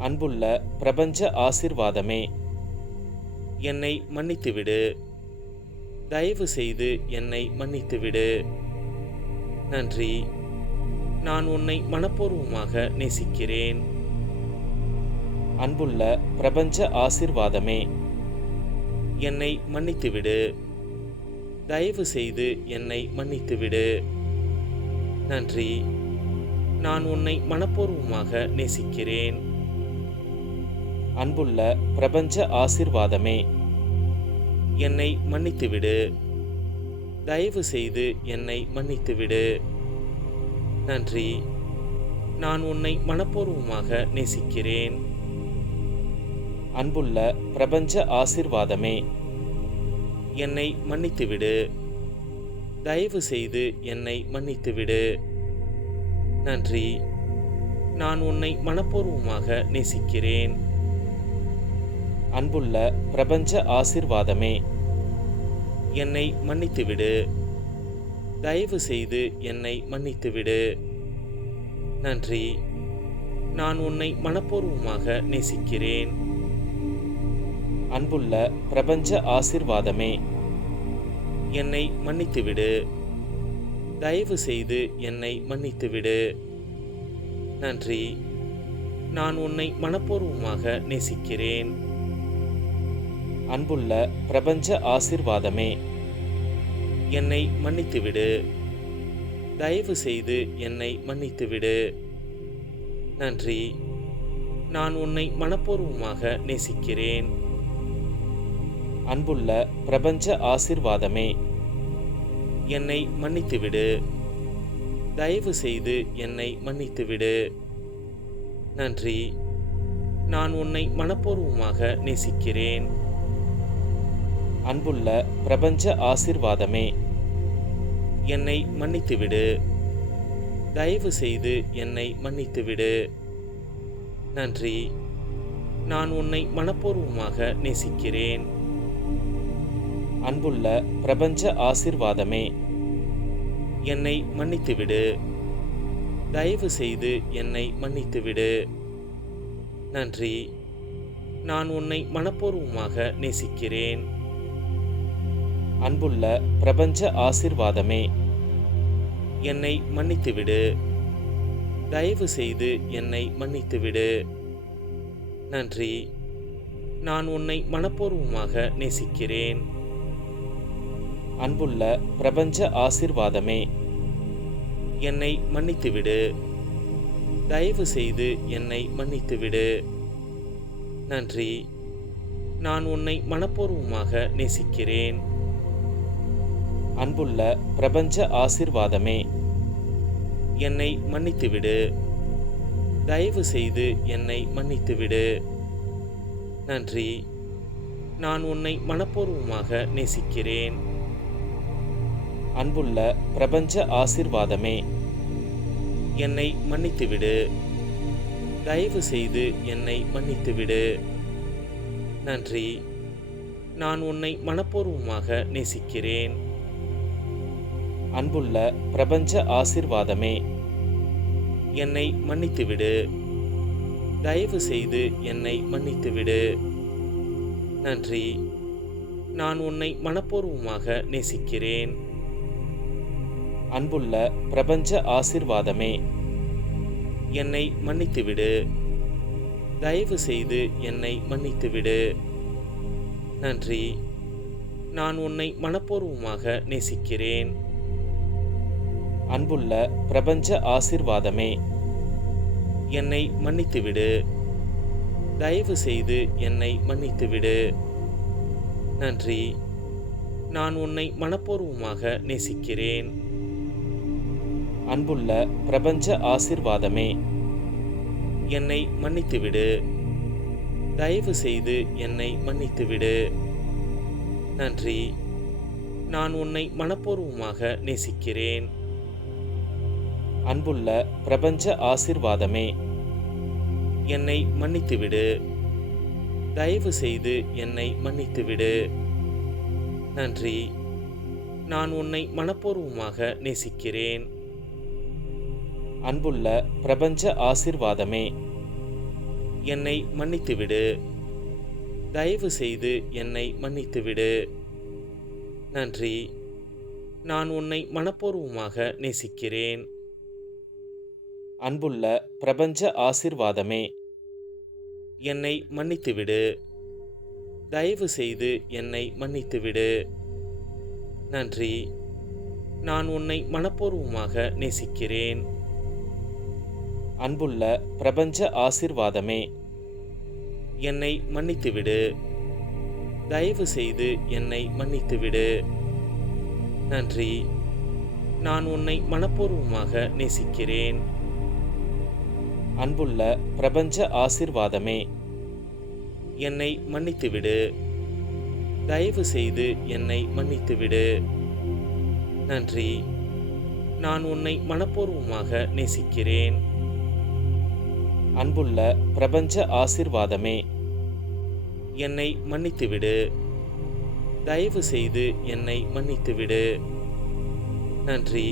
அன்புள்ள பிரபஞ்ச ஆசீர்வாதமே, என்னை மன்னித்துவிடு. தயவு செய்து என்னை மன்னித்துவிடு. நன்றி. நான் உன்னை மனப்பூர்வமாக நேசிக்கிறேன். அன்புள்ள பிரபஞ்ச ஆசீர்வாதமே, என்னை மன்னித்துவிடு. தயவு செய்து என்னை மன்னித்துவிடு. நன்றி. நான் உன்னை மனப்பூர்வமாக நேசிக்கிறேன். அன்புள்ள பிரபஞ்ச ஆசீர்வாதமே, என்னை மன்னித்துவிடு. தயவு செய்து என்னை மன்னித்துவிடு. நன்றி. நான் உன்னை மனப்பூர்வமாக நேசிக்கிறேன். அன்புள்ள பிரபஞ்ச ஆசீர்வாதமே, என்னை மன்னித்துவிடு. தயவு செய்து என்னை மன்னித்துவிடு. நன்றி. நான் உன்னை மனப்பூர்வமாக நேசிக்கிறேன். அன்புள்ள பிரபஞ்ச ஆசீர்வாதமே, என்னை மன்னித்துவிடு. தயவு செய்து என்னை மன்னித்துவிடு. நன்றி. நான் உன்னை மனப்பூர்வமாக நேசிக்கிறேன். அன்புள்ள பிரபஞ்ச ஆசீர்வாதமே, என்னை மன்னித்துவிடு. தயவு செய்து என்னை மன்னித்துவிடு. நன்றி. நான் உன்னை மனப்பூர்வமாக நேசிக்கிறேன். அன்புள்ள பிரபஞ்ச ஆசீர்வாதமே, என்னை மன்னித்துவிடு. தயவு செய்து என்னை மன்னித்துவிடு. நன்றி. நான் உன்னை மனப்பூர்வமாக நேசிக்கிறேன். அன்புள்ள பிரபஞ்ச ஆசீர்வாதமே, என்னை மன்னித்துவிடு. தயவு செய்து என்னை மன்னித்துவிடு. நன்றி. நான் உன்னை மனப்பூர்வமாக நேசிக்கிறேன். அன்புள்ள பிரபஞ்ச ஆசீர்வாதமே, என்னை மன்னித்துவிடு. தயவு செய்து என்னை மன்னித்துவிடு. நன்றி. நான் உன்னை மனப்பூர்வமாக நேசிக்கிறேன். அன்புள்ள பிரபஞ்ச ஆசீர்வாதமே, என்னை மன்னித்துவிடு. தயவு செய்து என்னை மன்னித்துவிடு. நன்றி. நான் உன்னை மனப்பூர்வமாக நேசிக்கிறேன். அன்புள்ள பிரபஞ்ச ஆசீர்வாதமே, என்னை மன்னித்துவிடு. தயவு செய்து என்னை மன்னித்துவிடு. நன்றி. நான் உன்னை மனப்பூர்வமாக நேசிக்கிறேன். அன்புள்ள பிரபஞ்ச ஆசீர்வாதமே, என்னை மன்னித்துவிடு. தயவு செய்து என்னை மன்னித்துவிடு. நன்றி. நான் உன்னை மனப்பூர்வமாக நேசிக்கிறேன். அன்புள்ள பிரபஞ்ச ஆசீர்வாதமே, என்னை மன்னித்துவிடு. தயவு செய்து என்னை மன்னித்துவிடு. நன்றி. நான் உன்னை மனப்பூர்வமாக நேசிக்கிறேன். அன்புள்ள பிரபஞ்ச ஆசீர்வாதமே, என்னை மன்னித்துவிடு. தயவு செய்து என்னை மன்னித்துவிடு. நன்றி. நான் உன்னை மனப்பூர்வமாக நேசிக்கிறேன். அன்புள்ள பிரபஞ்ச ஆசீர்வாதமே, என்னை மன்னித்துவிடு. தயவு செய்து என்னை மன்னித்துவிடு. நன்றி. நான் உன்னை மனப்பூர்வமாக நேசிக்கிறேன். அன்புள்ள பிரபஞ்ச ஆசீர்வாதமே, என்னை மன்னித்துவிடு. தயவு செய்து என்னை மன்னித்துவிடு. நன்றி. நான் உன்னை மனப்பூர்வமாக நேசிக்கிறேன். அன்புள்ள பிரபஞ்ச ஆசீர்வாதமே, என்னை மன்னித்துவிடு. தயவு செய்து என்னை மன்னித்துவிடு. நன்றி. நான் உன்னை மனப்பூர்வமாக நேசிக்கிறேன். அன்புள்ள பிரபஞ்ச ஆசீர்வாதமே, என்னை மன்னித்துவிடு. தயவு செய்து என்னை மன்னித்துவிடு. நன்றி. நான் உன்னை மனப்பூர்வமாக நேசிக்கிறேன். அன்புள்ள பிரபஞ்ச ஆசீர்வாதமே, என்னை மன்னித்துவிடு. தயவு செய்து என்னை மன்னித்துவிடு. நன்றி. நான் உன்னை மனப்பூர்வமாக நேசிக்கிறேன். அன்புள்ள பிரபஞ்ச ஆசீர்வாதமே, என்னை மன்னித்துவிடு. தயவு செய்து என்னை மன்னித்துவிடு. நன்றி. நான் உன்னை மனப்பூர்வமாக நேசிக்கிறேன். அன்புள்ள பிரபஞ்ச ஆசீர்வாதமே, என்னை மன்னித்துவிடு. தயவு செய்து என்னை மன்னித்துவிடு. நன்றி. நான் உன்னை மனப்பூர்வமாக நேசிக்கிறேன். அன்புள்ள பிரபஞ்ச ஆசீர்வாதமே, என்னை மன்னித்துவிடு. தயவு செய்து என்னை மன்னித்துவிடு. நன்றி. நான் உன்னை மனப்பூர்வமாக நேசிக்கிறேன். அன்புள்ள பிரபஞ்ச ஆசீர்வாதமே, என்னை மன்னித்துவிடு. தயவு செய்து என்னை மன்னித்துவிடு. நன்றி. நான் உன்னை மனப்பூர்வமாக நேசிக்கிறேன். அன்புள்ள பிரபஞ்ச ஆசீர்வாதமே, என்னை மன்னித்துவிடு. தயவு செய்து என்னை மன்னித்துவிடு. நன்றி.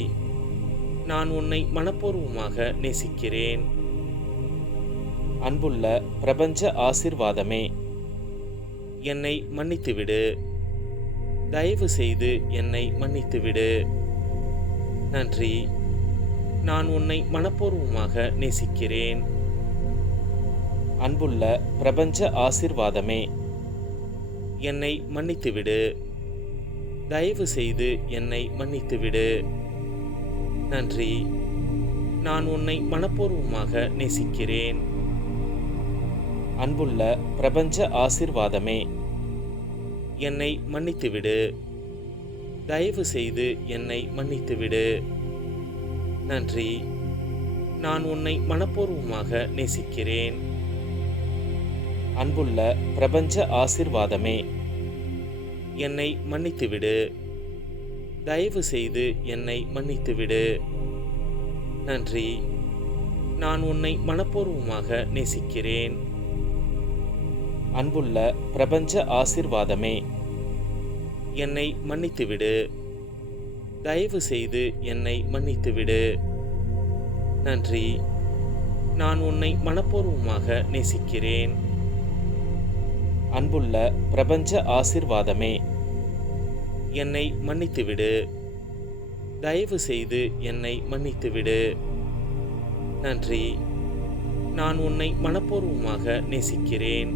நான் உன்னை மனப்பூர்வமாக நேசிக்கிறேன். அன்புள்ள பிரபஞ்ச ஆசீர்வாதமே, என்னை மன்னித்துவிடு. தயவு செய்து என்னை மன்னித்துவிடு. நன்றி. நான் உன்னை மனப்பூர்வமாக நேசிக்கிறேன். அன்புள்ள பிரபஞ்ச ஆசீர்வாதமே, என்னை மன்னித்துவிடு. தயவு செய்து என்னை மன்னித்துவிடு. நன்றி. நான் உன்னை மனப்பூர்வமாக நேசிக்கிறேன். அன்புள்ள பிரபஞ்ச ஆசீர்வாதமே, என்னை மன்னித்துவிடு. தயவு செய்து என்னை மன்னித்துவிடு. நன்றி. நான் உன்னை மனப்பூர்வமாக நேசிக்கிறேன். அன்புள்ள பிரபஞ்ச ஆசீர்வாதமே, என்னை மன்னித்துவிடு. தயவு செய்து என்னை மன்னித்துவிடு. நன்றி. நான் உன்னை மனப்பூர்வமாக நேசிக்கிறேன். அன்புள்ள பிரபஞ்ச ஆசீர்வாதமே, என்னை மன்னித்துவிடு. தயவு செய்து என்னை மன்னித்துவிடு. நன்றி. நான் உன்னை மனப்பூர்வமாக நேசிக்கிறேன். அன்புள்ள பிரபஞ்ச ஆசீர்வாதமே, என்னை மன்னித்துவிடு. தயவு செய்து என்னை மன்னித்துவிடு. நன்றி. நான் உன்னை மனப்பூர்வமாக நேசிக்கிறேன்.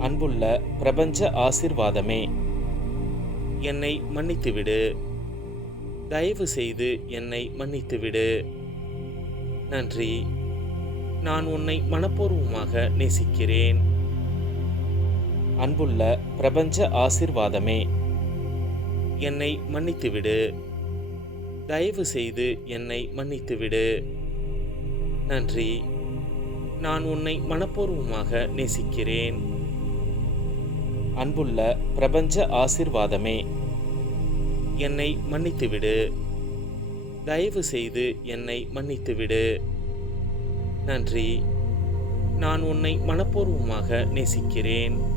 அன்புள்ள பிரபஞ்ச ஆசீர்வாதமே, என்னை மன்னித்துவிடு. தயவு செய்து என்னை மன்னித்துவிடு. நன்றி. நான் உன்னை மனப்பூர்வமாக நேசிக்கிறேன். அன்புள்ள பிரபஞ்ச ஆசீர்வாதமே, என்னை மன்னித்துவிடு. தயவு செய்து என்னை மன்னித்துவிடு. நன்றி. நான் உன்னை மனப்பூர்வமாக நேசிக்கிறேன். அன்புள்ள பிரபஞ்ச ஆசீர்வாதமே, என்னை மன்னித்துவிடு. தயவு செய்து என்னை மன்னித்துவிடு. அன்புள்ள பிரபஞ்ச ஆசீர்வாதமே, என்னை மன்னித்துவிடு. தயவு செய்து என்னை மன்னித்துவிடு. நன்றி. நான் உன்னை மனப்பூர்வமாக நேசிக்கிறேன். அன்புள்ள பிரபஞ்ச ஆசீர்வாதமே, என்னை மன்னித்துவிடு. தயவு செய்து என்னை மன்னித்துவிடு. நன்றி. நான் உன்னை மனப்பூர்வமாக நேசிக்கிறேன்.